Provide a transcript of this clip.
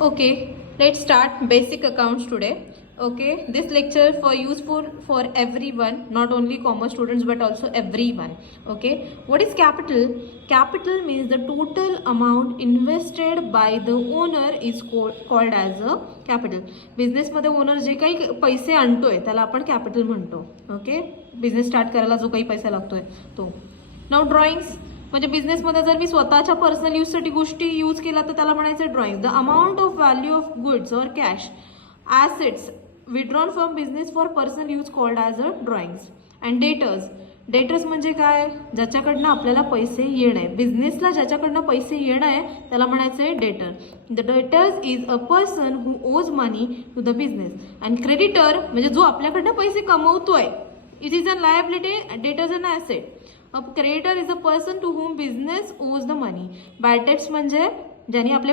Okay, let's start basic accounts today. Okay, this lecture for useful for everyone, not only commerce students but also everyone. Okay, what is capital? Capital means the total amount invested by the owner is called as a capital. Business मध्ये owner जे काही पैसे आणतोय त्याला आपण capital म्हणतो. Okay, business start करायला जो काही पैसा लागतोय तो. नाउ ड्रॉइंग्स म्हणजे बिझनेसमध्ये जर मी स्वतःच्या पर्सनल यूजसाठी गोष्टी यूज केला तर त्याला म्हणायचं drawing. The amount of value of goods और cash assets withdrawn from business for personal use called as a drawings. And debtors, debtors म्हणजे काय, ज्याच्याकडनं आपल्याला पैसे येणं आहे. बिझनेसला ज्याच्याकडनं पैसे येणं आहे त्याला म्हणायचं आहे debtor. The debtors is a person who owes money to the business. And creditor म्हणजे जो आपल्याकडनं पैसे कमवतोय, it is a liability. Debtors an asset. A creditor is a person to whom business owes the money. Bad debts म्हणजे ज्यांनी आपले